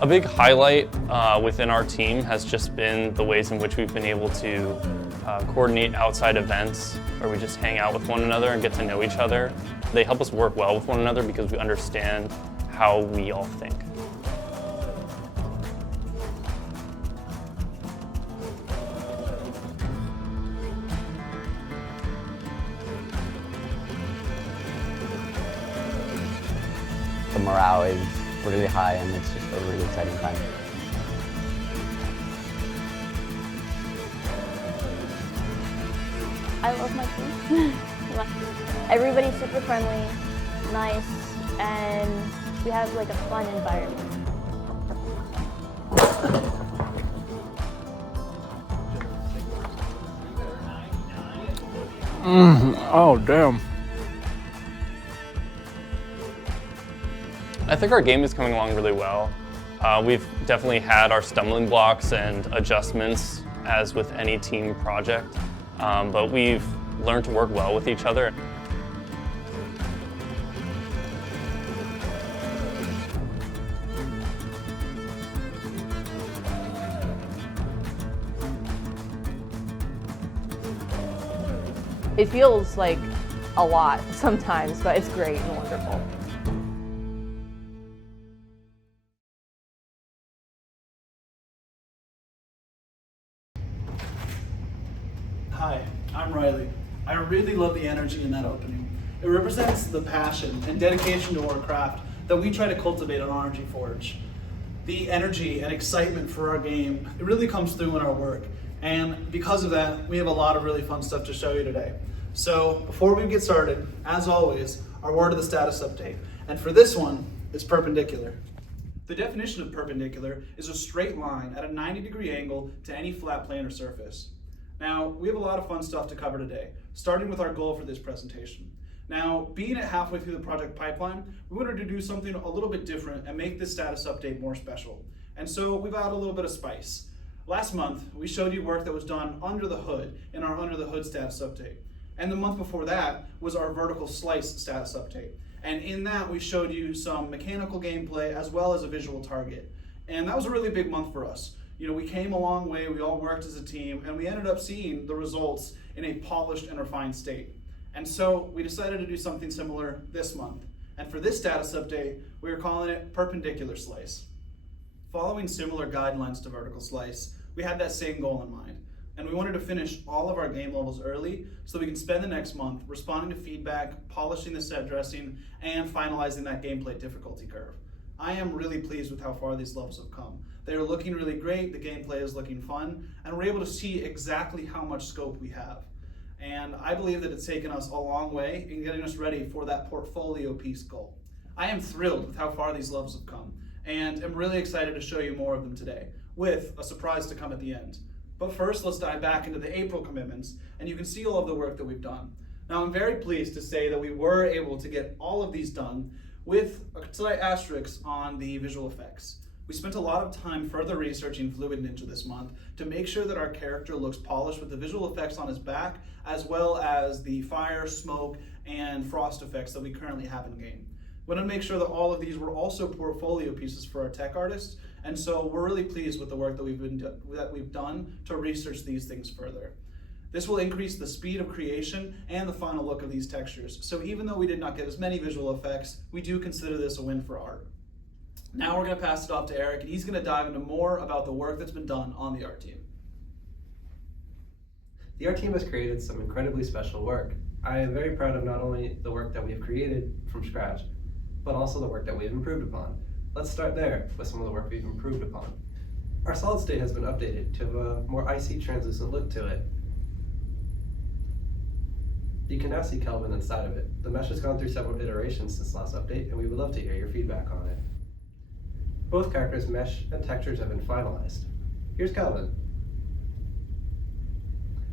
A big highlight within our team has just been the ways in which we've been able to coordinate outside events where we just hang out with one another and get to know each other. They help us work well with one another because we understand how we all think. The morale is really high and it's just a really exciting time. I love my team. Everybody's super friendly, nice, and we have like a fun environment. Oh, damn. I think our game is coming along really well. We've definitely had our stumbling blocks and adjustments as with any team project, but we've learned to work well with each other. It feels like a lot sometimes, but it's great and wonderful. Hi, I'm Riley. I really love the energy in that opening. It represents the passion and dedication to our craft that we try to cultivate on RNG Forge. The energy and excitement for our game, it really comes through in our work. And because of that, we have a lot of really fun stuff to show you today. So before we get started, as always, our word of the status update. And for this one, it's perpendicular. The definition of perpendicular is a straight line at a 90-degree angle to any flat plane or surface. Now, we have a lot of fun stuff to cover today, starting with our goal for this presentation. Now, being at halfway through the project pipeline, we wanted to do something a little bit different and make this status update more special. And so we've added a little bit of spice. Last month, we showed you work that was done under the hood in our Under the Hood status update. And the month before that was our vertical slice status update. And in that, we showed you some mechanical gameplay as well as a visual target. And that was a really big month for us. You know, we came a long way, we all worked as a team, and we ended up seeing the results in a polished and refined state. And so we decided to do something similar this month. And for this status update, we are calling it Perpendicular Slice. Following similar guidelines to vertical slice, we had that same goal in mind. And we wanted to finish all of our game levels early so we can spend the next month responding to feedback, polishing the set dressing, and finalizing that gameplay difficulty curve. I am really pleased with how far these levels have come. They are looking really great, the gameplay is looking fun, and we're able to see exactly how much scope we have. And I believe that it's taken us a long way in getting us ready for that portfolio piece goal. I am thrilled with how far these levels have come, and am really excited to show you more of them today, with a surprise to come at the end. But first, let's dive back into the April commitments, and you can see all of the work that we've done. Now, I'm very pleased to say that we were able to get all of these done with a slight asterisk on the visual effects. We spent a lot of time further researching Fluid Ninja this month to make sure that our character looks polished with the visual effects on his back, as well as the fire, smoke, and frost effects that we currently have in game. We want to make sure that all of these were also portfolio pieces for our tech artists, and so we're really pleased with the work that we've done to research these things further. This will increase the speed of creation and the final look of these textures. So even though we did not get as many visual effects, we do consider this a win for art. Now we're going to pass it off to Eric, and he's going to dive into more about the work that's been done on the art team. The art team has created some incredibly special work. I am very proud of not only the work that we have created from scratch, but also the work that we have improved upon. Let's start there with some of the work we've improved upon. Our solid state has been updated to have a more icy, translucent look to it. You can now see Kelvin inside of it. The mesh has gone through several iterations since last update, and we would love to hear your feedback on it. Both characters' mesh and textures have been finalized. Here's Kelvin.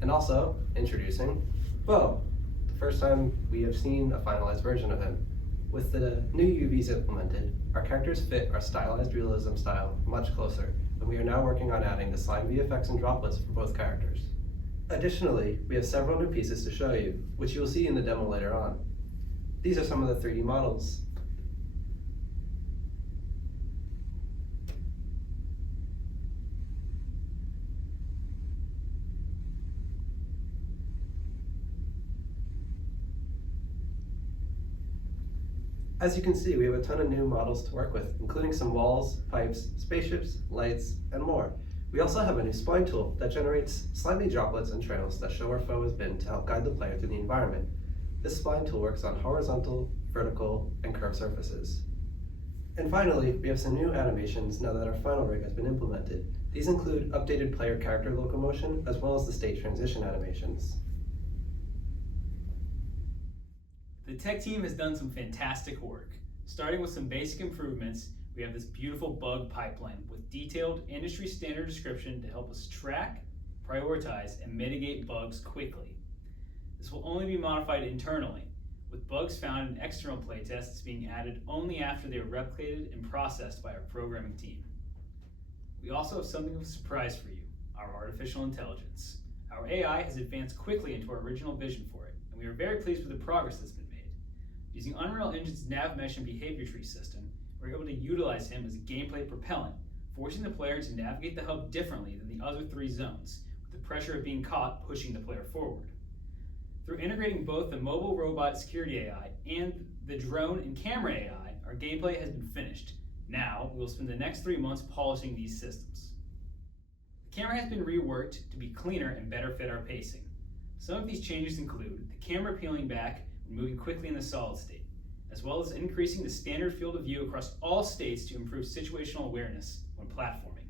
And also, introducing Bo, the first time we have seen a finalized version of him. With the new UVs implemented, our characters fit our stylized realism style much closer, and we are now working on adding the slime VFX and droplets for both characters. Additionally, we have several new pieces to show you, which you will see in the demo later on. These are some of the 3D models. As you can see, we have a ton of new models to work with, including some walls, pipes, spaceships, lights, and more. We also have a new spline tool that generates slimy droplets and trails that show where foe has been to help guide the player through the environment. This spline tool works on horizontal, vertical, and curved surfaces. And finally, we have some new animations now that our final rig has been implemented. These include updated player character locomotion, as well as the state transition animations. The tech team has done some fantastic work. Starting with some basic improvements, we have this beautiful bug pipeline with detailed industry standard description to help us track, prioritize, and mitigate bugs quickly. This will only be modified internally, with bugs found in external playtests being added only after they are replicated and processed by our programming team. We also have something of a surprise for you, our artificial intelligence. Our AI has advanced quickly into our original vision for it, and we are very pleased with the progress that's been made. Using Unreal Engine's nav mesh and behavior tree system, we're able to utilize him as a gameplay propellant, forcing the player to navigate the hub differently than the other 3 zones, with the pressure of being caught pushing the player forward. Through integrating both the mobile robot security AI and the drone and camera AI, our gameplay has been finished. Now, we will spend the next 3 months polishing these systems. The camera has been reworked to be cleaner and better fit our pacing. Some of these changes include the camera peeling back and moving quickly in the solid state, as well as increasing the standard field of view across all states to improve situational awareness when platforming.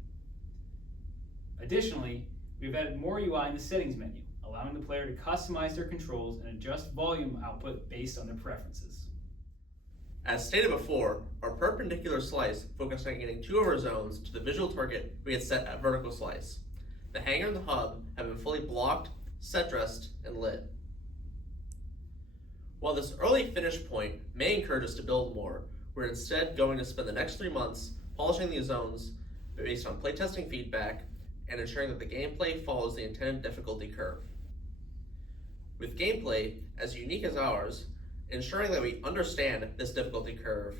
Additionally, we've added more UI in the settings menu, allowing the player to customize their controls and adjust volume output based on their preferences. As stated before, our perpendicular slice focused on getting 2 of our zones to the visual target we had set at vertical slice. The hangar and the hub have been fully blocked, set dressed, and lit. While this early finish point may encourage us to build more, we're instead going to spend the next 3 months polishing these zones based on playtesting feedback and ensuring that the gameplay follows the intended difficulty curve. With gameplay as unique as ours, ensuring that we understand this difficulty curve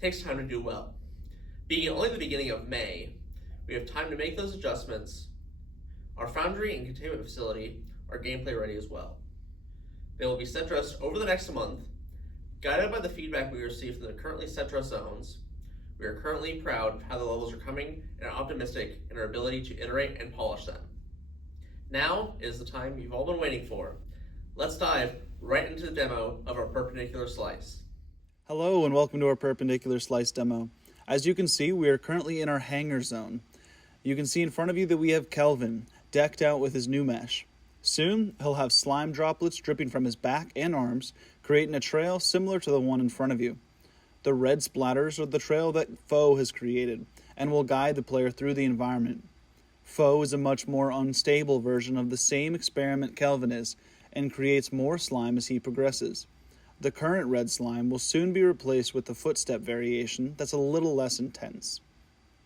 takes time to do well. Being only the beginning of May, we have time to make those adjustments. Our foundry and containment facility are gameplay ready as well. They will be set dressed over the next month, guided by the feedback we receive from the currently set dressed zones. We are currently proud of how the levels are coming and are optimistic in our ability to iterate and polish them. Now is the time you've all been waiting for. Let's dive right into the demo of our perpendicular slice. Hello and welcome to our perpendicular slice demo. As you can see, we are currently in our hangar zone. You can see in front of you that we have Kelvin, decked out with his new mesh. Soon, he'll have slime droplets dripping from his back and arms, creating a trail similar to the one in front of you. The red splatters are the trail that Foe has created, and will guide the player through the environment. Foe is a much more unstable version of the same experiment Kelvin is, and creates more slime as he progresses. The current red slime will soon be replaced with the footstep variation that's a little less intense.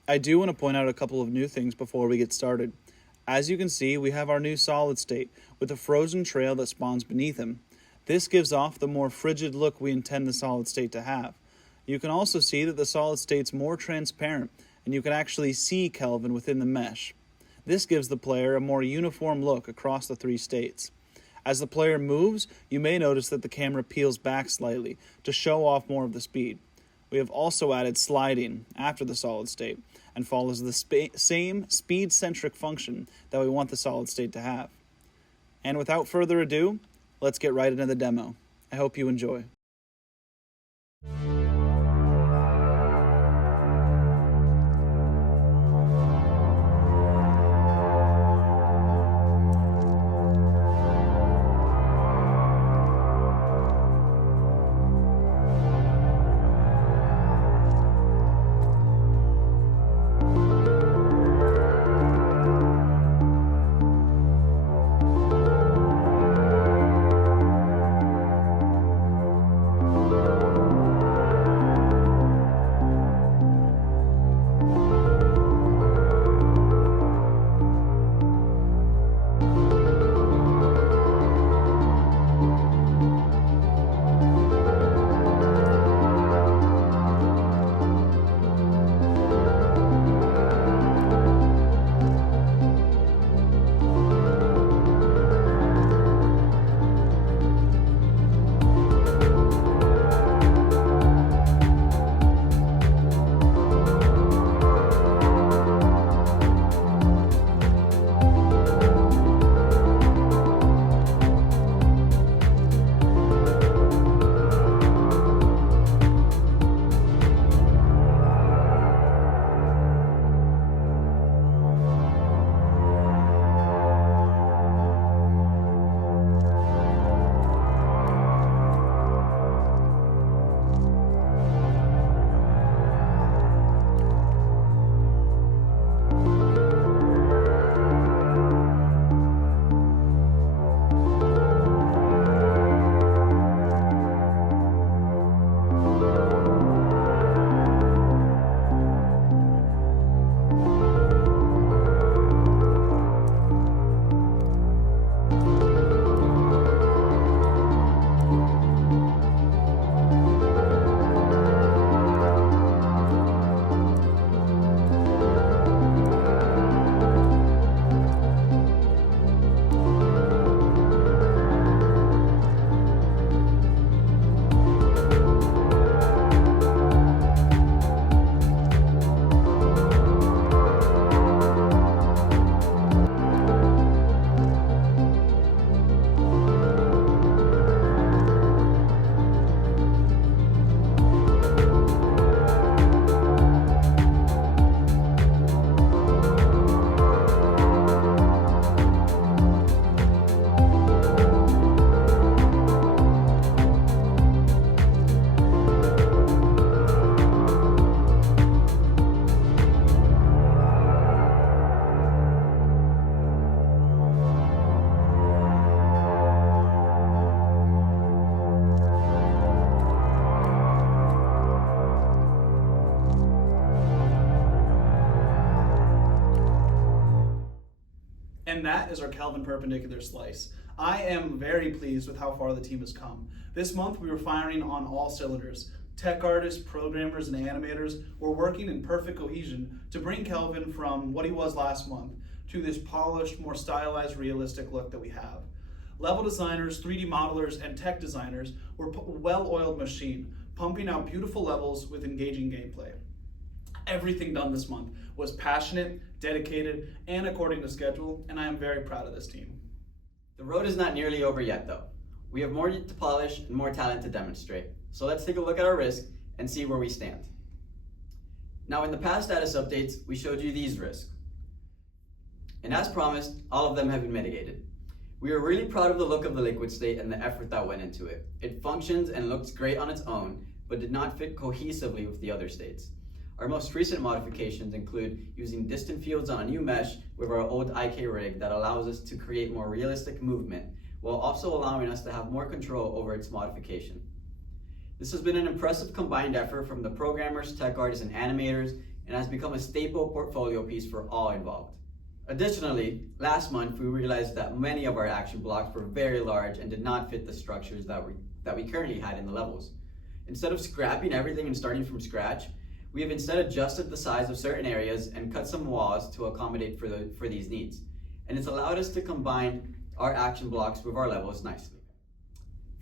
I do want to point out a couple of new things before we get started. As you can see, we have our new solid state with a frozen trail that spawns beneath him. This gives off the more frigid look we intend the solid state to have. You can also see that the solid state's more transparent, and you can actually see Kelvin within the mesh. This gives the player a more uniform look across the 3 states. As the player moves, you may notice that the camera peels back slightly to show off more of the speed. We have also added sliding after the solid state, and follows the same speed-centric function that we want the solid state to have. And without further ado, let's get right into the demo. I hope you enjoy. and that is our Kelvin perpendicular slice. I am very pleased with how far the team has come. This month we were firing on all cylinders. Tech artists, programmers, and animators were working in perfect cohesion to bring Kelvin from what he was last month to this polished, more stylized, realistic look that we have. Level designers, 3D modelers, and tech designers were a well-oiled machine, pumping out beautiful levels with engaging gameplay. Everything done this month was passionate, dedicated, and according to schedule, and I am very proud of this team. The road is not nearly over yet though. We have more to polish and more talent to demonstrate. So let's take a look at our risk and see where we stand. Now in the past status updates, we showed you these risks. And as promised, all of them have been mitigated. We are really proud of the look of the liquid state and the effort that went into it. It functions and looks great on its own, but did not fit cohesively with the other states. Our most recent modifications include using distant fields on a new mesh with our old IK rig that allows us to create more realistic movement, while also allowing us to have more control over its modification. This has been an impressive combined effort from the programmers, tech artists, and animators, and has become a staple portfolio piece for all involved. Additionally, last month we realized that many of our action blocks were very large and did not fit the structures that we currently had in the levels. Instead of scrapping everything and starting from scratch, we have instead adjusted the size of certain areas and cut some walls to accommodate for these needs. And it's allowed us to combine our action blocks with our levels nicely.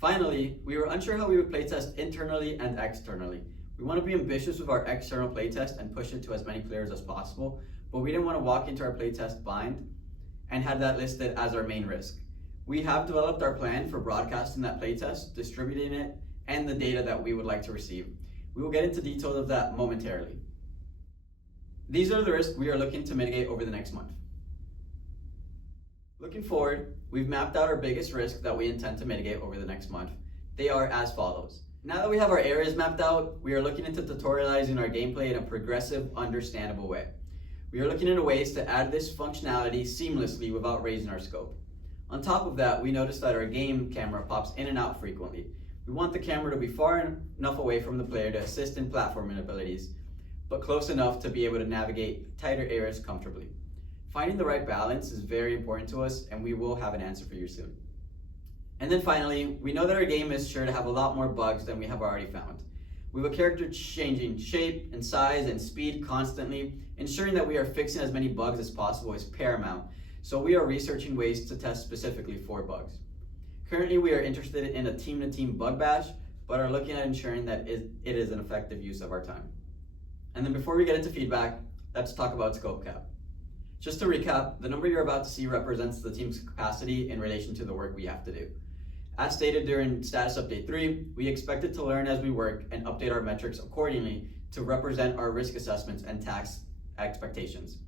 Finally, we were unsure how we would playtest internally and externally. We want to be ambitious with our external playtest and push it to as many players as possible, but we didn't want to walk into our playtest blind and had that listed as our main risk. We have developed our plan for broadcasting that playtest, distributing it, and the data that we would like to receive. We will get into details of that momentarily. These are the risks we are looking to mitigate over the next month. Looking forward, we've mapped out our biggest risk that we intend to mitigate over the next month. They are as follows. Now that we have our areas mapped out, we are looking into tutorializing our gameplay in a progressive, understandable way. We are looking into ways to add this functionality seamlessly without raising our scope. On top of that, we noticed that our game camera pops in and out frequently. We want the camera to be far enough away from the player to assist in platforming abilities, but close enough to be able to navigate tighter areas comfortably. Finding the right balance is very important to us, and we will have an answer for you soon. And then finally, we know that our game is sure to have a lot more bugs than we have already found. We have a character changing shape and size and speed constantly. Ensuring that we are fixing as many bugs as possible is paramount, so we are researching ways to test specifically for bugs. Currently, we are interested in a team-to-team bug bash, but are looking at ensuring that it is an effective use of our time. And then before we get into feedback, let's talk about scope cap. Just to recap, the number you're about to see represents the team's capacity in relation to the work we have to do. As stated during status update 3, we expected to learn as we work and update our metrics accordingly to represent our risk assessments and task expectations.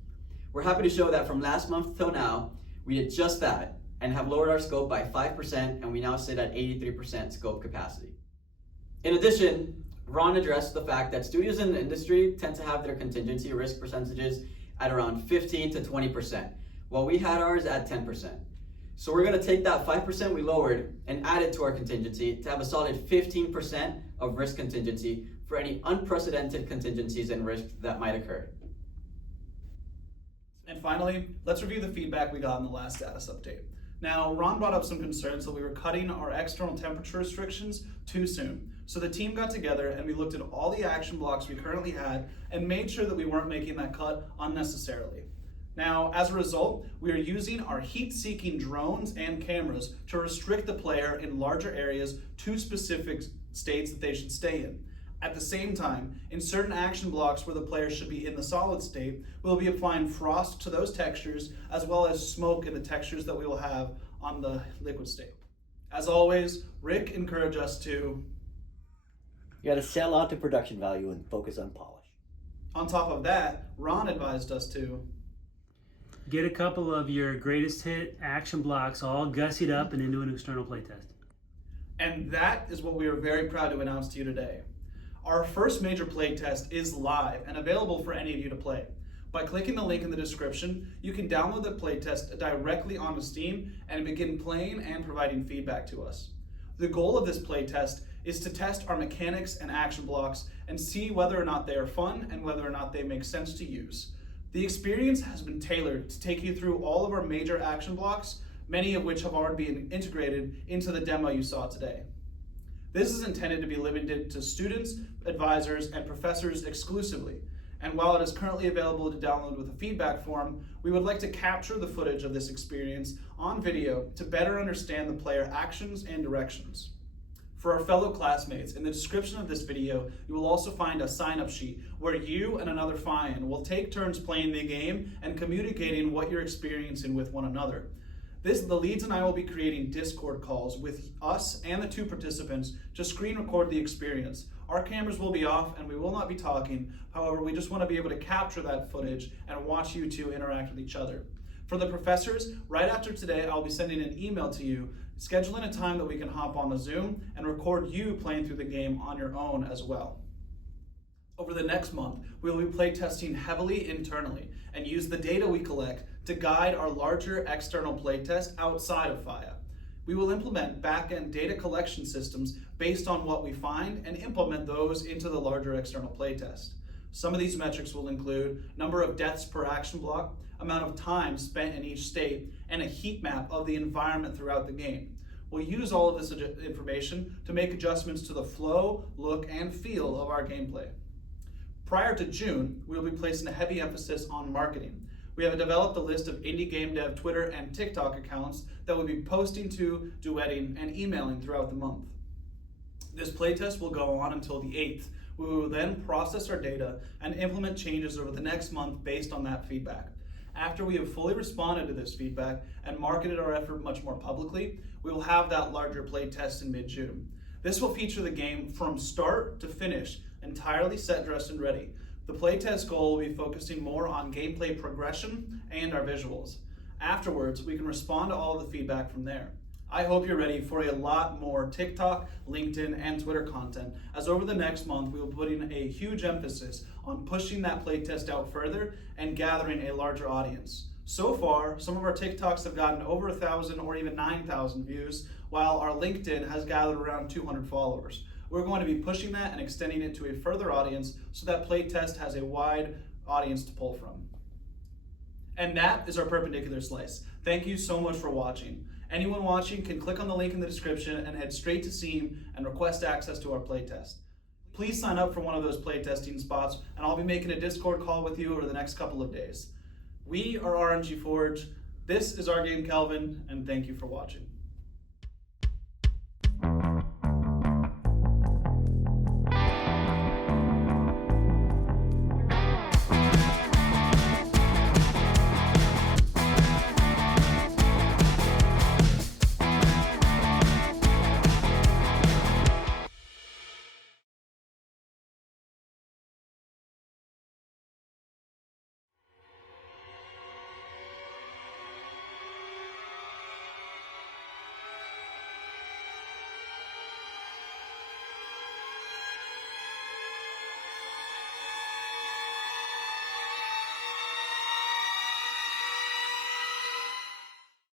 We're happy to show that from last month till now, we did just that and have lowered our scope by 5%, and we now sit at 83% scope capacity. In addition, Ron addressed the fact that studios in the industry tend to have their contingency risk percentages at around 15 to 20%, while we had ours at 10%. So we're gonna take that 5% we lowered and add it to our contingency to have a solid 15% of risk contingency for any unprecedented contingencies and risks that might occur. And finally, let's review the feedback we got in the last status update. Now, Ron brought up some concerns that we were cutting our external temperature restrictions too soon. So the team got together and we looked at all the action blocks we currently had and made sure that we weren't making that cut unnecessarily. Now, as a result, we are using our heat-seeking drones and cameras to restrict the player in larger areas to specific states that they should stay in. At the same time, in certain action blocks where the player should be in the solid state, we'll be applying frost to those textures as well as smoke in the textures that we will have on the liquid state. As always, Rick encouraged us to You gotta sell out to production value and focus on polish. On top of that, Ron advised us to get a couple of your greatest hit action blocks all gussied up and into an external playtest. And that is what we are very proud to announce to you today. Our first major playtest is live and available for any of you to play. By clicking the link in the description, you can download the playtest directly onto Steam and begin playing and providing feedback to us. The goal of this playtest is to test our mechanics and action blocks and see whether or not they are fun and whether or not they make sense to use. The experience has been tailored to take you through all of our major action blocks, many of which have already been integrated into the demo you saw today. This is intended to be limited to students, advisors, and professors exclusively. And while it is currently available to download with a feedback form, we would like to capture the footage of this experience on video to better understand the player actions and directions. For our fellow classmates, in the description of this video, you will also find a sign-up sheet where you and another FIEN will take turns playing the game and communicating what you're experiencing with one another. The leads and I will be creating Discord calls with us and the 2 participants to screen record the experience. Our cameras will be off and we will not be talking. However, we just want to be able to capture that footage and watch you 2 interact with each other. For the professors, right after today, I'll be sending an email to you, scheduling a time that we can hop on a Zoom and record you playing through the game on your own as well. Over the next month, we will be playtesting heavily internally and use the data we collect to guide our larger external playtest outside of FIEA. We will implement back-end data collection systems based on what we find and implement those into the larger external playtest. Some of these metrics will include number of deaths per action block, amount of time spent in each state, and a heat map of the environment throughout the game. We'll use all of this information to make adjustments to the flow, look, and feel of our gameplay. Prior to June, we will be placing a heavy emphasis on marketing. We have developed a list of indie game dev Twitter and TikTok accounts that we'll be posting to, duetting, and emailing throughout the month. This playtest will go on until the 8th. We will then process our data and implement changes over the next month based on that feedback. After we have fully responded to this feedback and marketed our effort much more publicly, we will have that larger playtest in mid-June. This will feature the game from start to finish, entirely set, dressed, and ready. The playtest goal will be focusing more on gameplay progression and our visuals. Afterwards, we can respond to all of the feedback from there. I hope you're ready for a lot more TikTok, LinkedIn, and Twitter content, as over the next month we will put in a huge emphasis on pushing that playtest out further and gathering a larger audience. So far, some of our TikToks have gotten over 1,000 or even 9,000 views, while our LinkedIn has gathered around 200 followers. We're going to be pushing that and extending it to a further audience so that playtest has a wide audience to pull from. And that is our perpendicular slice. Thank you so much for watching. Anyone watching can click on the link in the description and head straight to Steam and request access to our playtest. Please sign up for one of those playtesting spots and I'll be making a Discord call with you over the next couple of days. We are RNG Forge. This is our game, Kelvin, and thank you for watching.